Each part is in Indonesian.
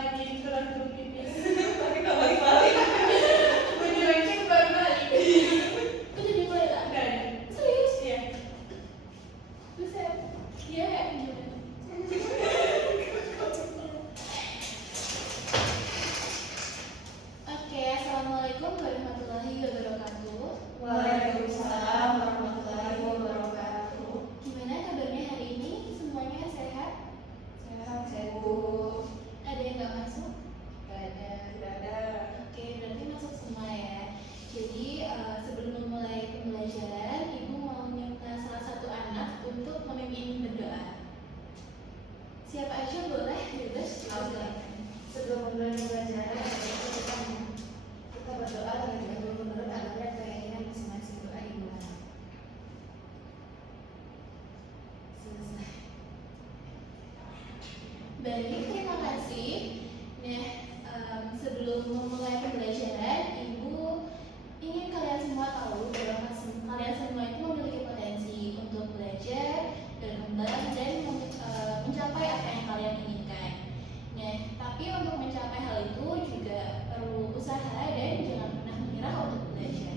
lagi kurang dulu pipis. Tapi nggak balik-balik. Bunyi lonceng baru balik. Itu jadi mulai tak? Udah ya? Serius? Iya. Buset. Iya ya, gimana? Oke, assalamualaikum warahmatullahi wabarakatuh. Waalaikumsalam warahmatullahi wabarakatuh. Gimana kabarnya hari ini? Semuanya sehat? Sehat, Bu. Ada yang nggak masuk? Tidak ada. Oke, berarti masuk semua ya. Jadi sebelum memulai pembelajaran, Ibu mau minta salah satu anak untuk memimpin berdoa. Siapa aja boleh, bebas. Sebelum mulai pembelajaran, kita berdoa terlebih dahulu menurut adat keinginan masing-masing. Doa gimana? Selesai. Baik, terima kasih. Nah, sebelum memulai pembelajaran, Ibu ingin kalian semua tahu bahwa kalian semua itu memiliki potensi untuk belajar, berkembang, dan mencapai apa yang kalian inginkan. Nah, tapi untuk mencapai hal itu juga perlu usaha dan jangan pernah menyerah untuk belajar.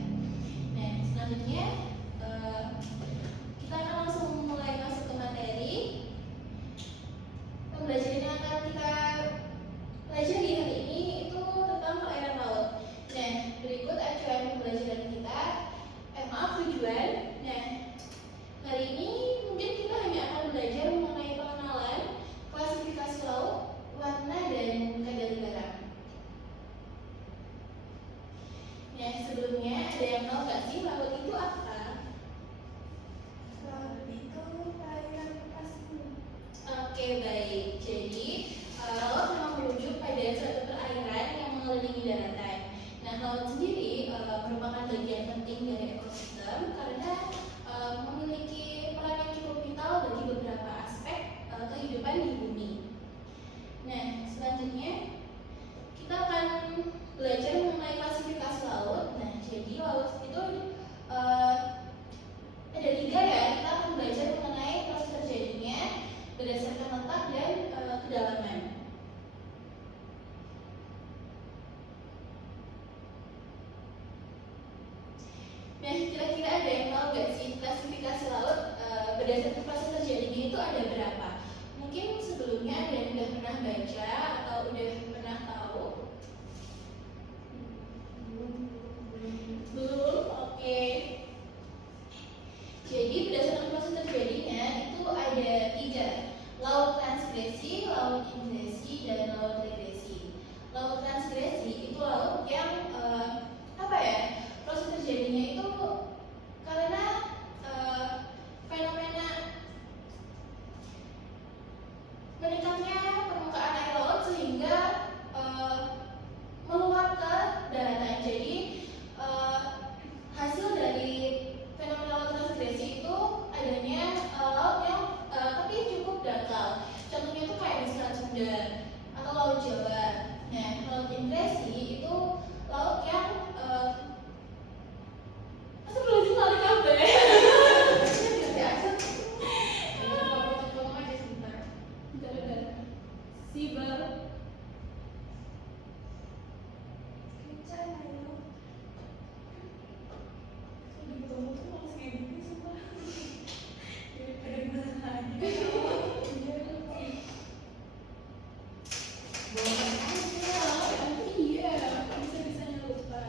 Nah, selanjutnya kita akan langsung mulai masuk ke materi. Pembelajaran yang akan kita pelajari hari ini itu tentang perairan laut. Nah, berikut acuan pembelajaran kita. Tujuan. Nah, hari ini mungkin kita hanya akan belajar mengenai pengenalan, klasifikasi laut, warna, dan kadar garam. Nah, sebelumnya ada yang tahu nggak sih laut itu apa? Laut itu perairan pasir. Oke, baik. Jadi, laut memang merujuk pada suatu perairan yang mengelilingi daratan. Nah, laut sendiri merupakan bagian penting dari ekosistem karena memiliki peran yang cukup vital bagi beberapa aspek kehidupan di bumi. Nah, selanjutnya kita akan belajar mengenai klasifikasi laut. Nah, jadi laut itu ada tiga ya. Kita akan belajar mengenai proses terjadinya berdasarkan letak dan kedalaman. Nah, kira-kira ada yang tahu nggak sih klasifikasi laut berdasarkan proses terjadinya itu ada berapa? Mungkin sebelumnya ada yang udah pernah baca atau udah pernah tahu? Belum? Oke. Jadi berdasarkan proses terjadinya itu ada tiga: laut transgresi, laut ingresi, dan laut regresi. Laut transgresi itu laut yang proses terjadinya itu karena fenomena meningkatnya permukaan air laut sehingga meluap ke daratan. Jadi hasil dari fenomena laut transgresi itu adanya laut yang tapi cukup dangkal. Contohnya itu kayak di Selat Sunda atau Laut Jawa. Nah, laut ingresi itu laut yang belum lari kabeh. Ngomong aja sebentar. Bentar. Siber. Kencan ayo. Udah ketemu tuh malas kayak gini semua. Daripada gimana lagi. Iya, bisa-bisanya lupa.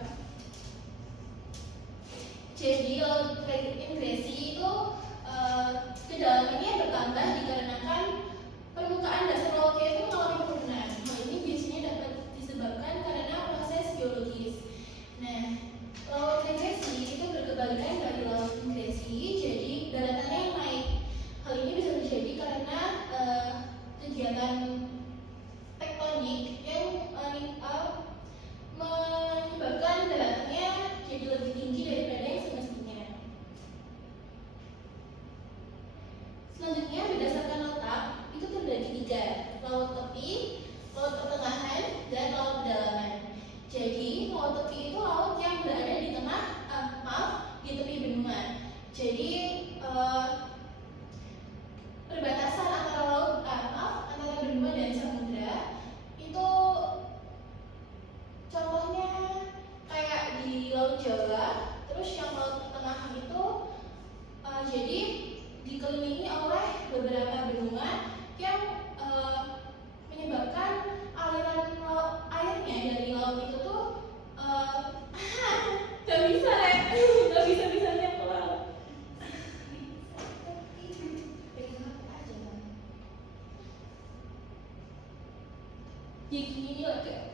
Gini lah kayak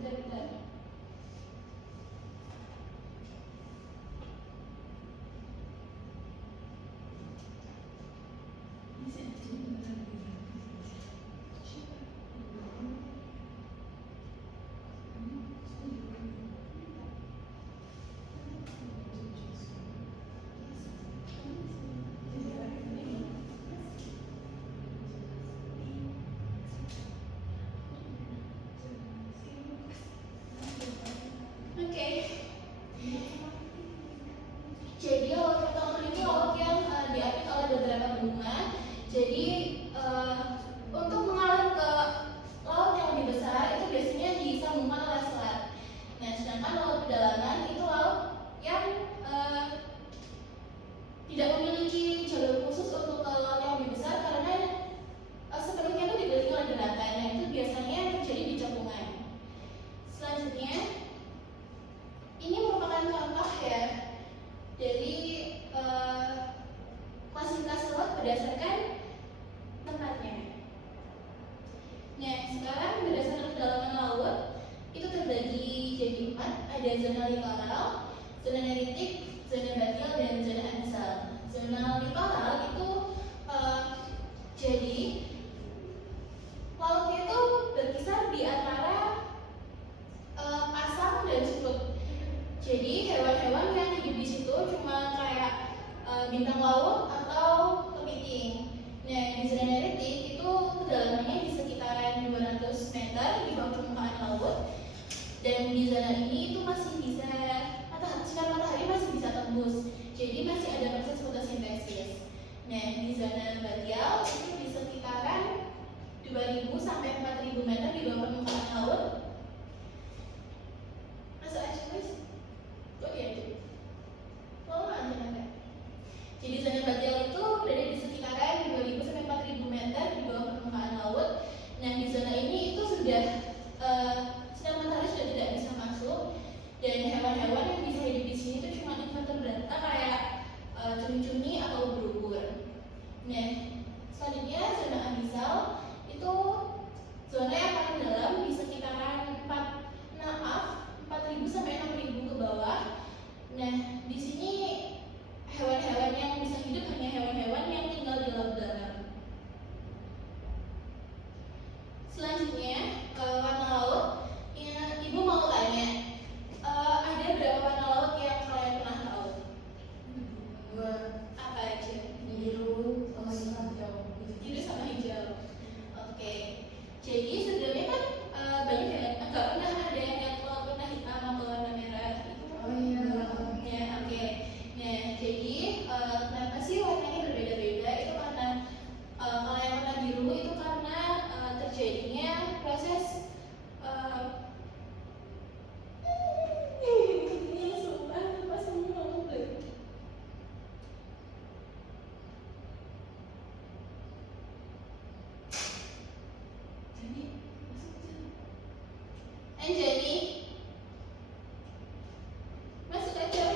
bentar. Oke. Jadi laut pertama ini laut yang diapit oleh beberapa bendungan. Jadi untuk mengalir ke laut yang lebih besar itu biasanya disambungkan oleh selat. Nah, sedangkan laut pedalaman itu laut yang tidak memiliki jalur khusus untuk ke laut yang lebih besar karena sepenuhnya itu dikelilingi oleh daratan. Nah, itu biasanya terjadi di cekungan. Selanjutnya, ini merupakan contoh ya dari klasifikasi laut berdasarkan tempatnya. Nah, sekarang berdasarkan kedalaman laut itu terbagi jadi 4. Ada zona litoral, zona neritik, zona batial, dan zona abyssal. Zona litoral itu jadi lautnya itu berkisar di antara pasang dan surut. Jadi hewan-hewan yang hidup di situ cuma kayak bintang laut atau kepiting. Nah, di zona neritik itu kedalamannya di sekitaran 200 meter di bawah permukaan laut. Dan di zona ini itu masih bisa sinar matahari masih bisa tembus. Jadi masih ada proses fotosintesis. Nah, di zona batial itu di sekitaran 2000 sampai 4000 meter di bawah permukaan laut. Masuk aja guys. Kok diajak? Mau lanjut enggak? Jadi zona batial itu berada di sekitaran 2000 sampai 4000 meter di bawah permukaan laut. Nah, di zona ini itu sudah sinar matahari sudah tidak bisa masuk, dan hewan-hewan yang bisa hidup di sini itu cuma invertebrata kayak cumi-cumi atau ubur-ubur. Nah, selanjutnya zona abyssal itu zona yang paling dalam di sekitaran 4000 sampai 6000 ke bawah. Nah, di sini hewan-hewan yang bisa hidup hanya hewan-hewan yang tinggal di laut dalam. Selanjutnya, warna laut. Ya, Ibu mau tanya, ada berapa warna laut yang kalian pernah tahu? Apa aja? Biru sama hijau. Biru sama hijau. Oke. Jadi sebelumnya kan banyak ya, nggak pernah ada yang lihat laut warna hitam atau warna merah. Oh iya. Ya, oke. Nah, jadi kenapa sih warnanya berbeda-beda? Itu karena kalau yang warna biru itu karena terjadinya proses ini sumpah lupa semua ngomong deh. Jadi Anjani masuk aja.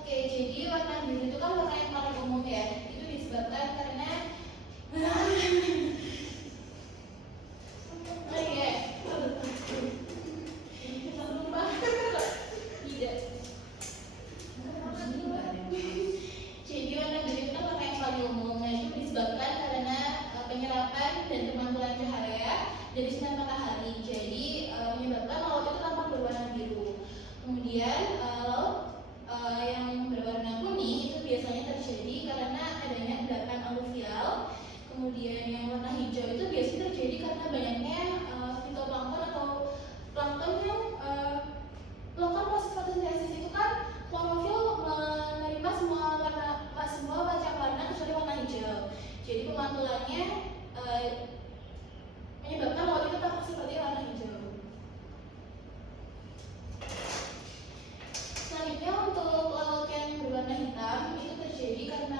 Oke, jadi warna biru itu kan warna yang paling umum ya. Itu disebabkan karena oh iya, lupa. Tidak. Jadi warna biru itu kan warna yang paling umum. Nah, itu disebabkan karena penyerapan dan pemantulan cahaya dari sinar matahari. Jadi menyebabkan laut itu tampak berwarna biru. Kemudian laut yang berwarna kuning itu biasanya terjadi karena adanya endapan aluvial. Kemudian yang warna hijau itu biasanya terjadi karena banyaknya fitoplankton atau plankton yang melakukan proses fotosintesis. Itu kan klorofil menerima semua macam warna kecuali warna hijau. Jadi pemantulannya menyebabkan laut itu tampak seperti warna hijau. Selanjutnya untuk laut yang berwarna hitam itu terjadi karena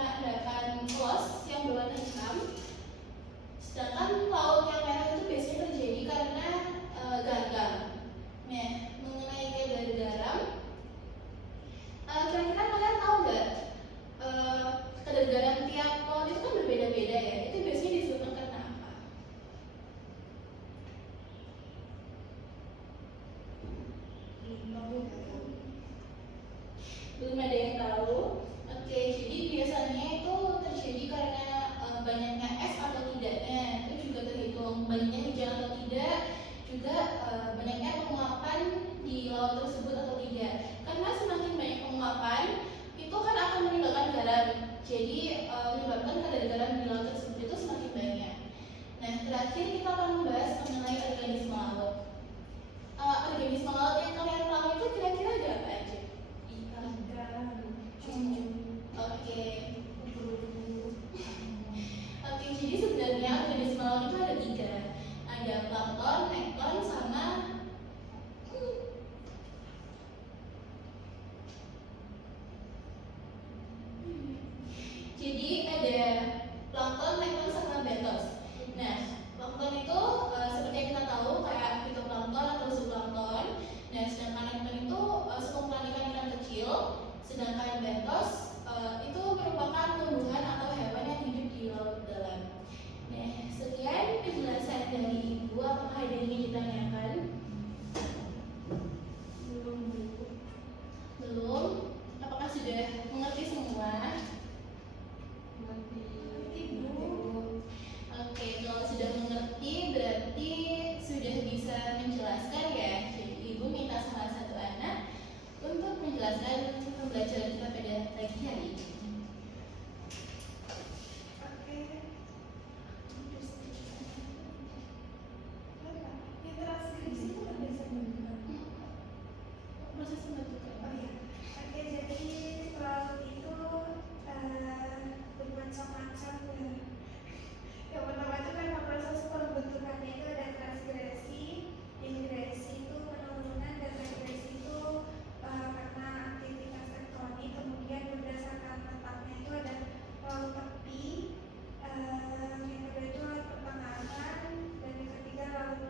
plankton, nekton, sama bentos. Nah, plankton itu seperti yang kita tahu kayak fitoplankton atau zooplankton. Nah, sedangkan nekton itu sekumpulan ikan-ikan kecil. Sedangkan bentos itu merupakan tumbuhan atau hewan yang hidup di laut dalam. Nah, sekian penjelasan dari Ibu. Apakah ada yang ingin ditanyakan? Belum? Apakah sudah mengerti semua? Oke, kalau sudah mengerti berarti sudah bisa menjelaskan ya. Jadi Ibu minta salah satu anak untuk menjelaskan pembelajaran kita pada pagi hari ini. Proses pembentukan. Jadi laut itu bermacam-macam ya. Yang pertama itu kan proses pembentukannya itu ada transgresi, imigrasi itu penurunan, dan regresi itu karena aktivitas tektonik. Kemudian berdasarkan letaknya itu ada laut tepi, yang kedua itu laut pertengahan, dan yang ketiga laut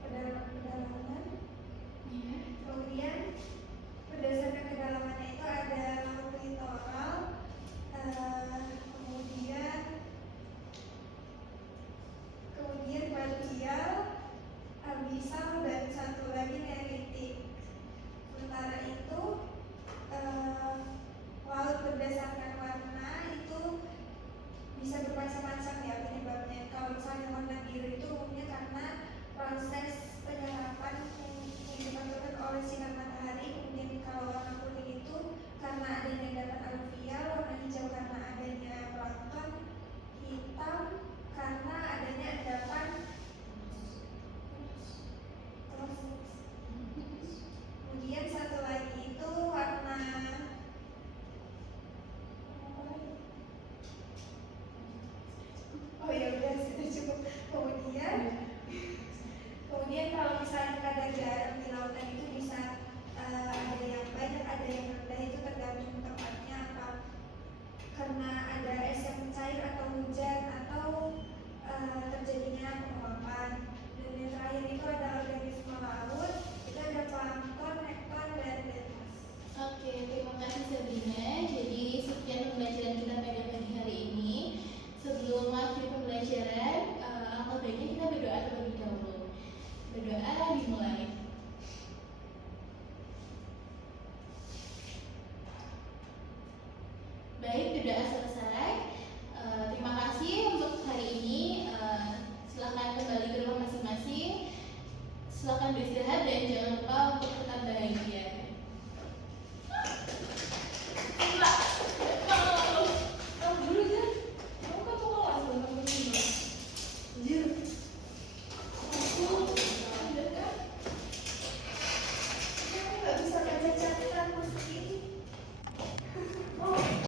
pedalaman. Kemudian berdasarkan kedalamannya itu ada laut litoral, kemudian batial, abisal, dan satu lagi neritik. Sementara itu laut berdasarkan warna itu bisa bermacam-macam ya penyebabnya. Kalau misalnya warna biru itu umumnya karena proses penyerapan yang dibantukan oleh sinar matahari. Kemudian kalau warna kuning itu karena adanya endapan aluvial, warna hijau karena adanya plankton, hitam karena adanya endapan kemudian satu lagi itu warna ya udah sudah cukup. Kemudian kalau misalnya kadar garam di lautan itu bisa ada yang banyak, ada yang rendah, itu tergantung tempatnya, apa karena ada es yang mencair atau hujan atau terjadinya penguapan. Dan yang terakhir itu ada organisme laut, itu ada plankton, nekton, dan bentos. Oke, terima kasih Sabrina. Jadi sekian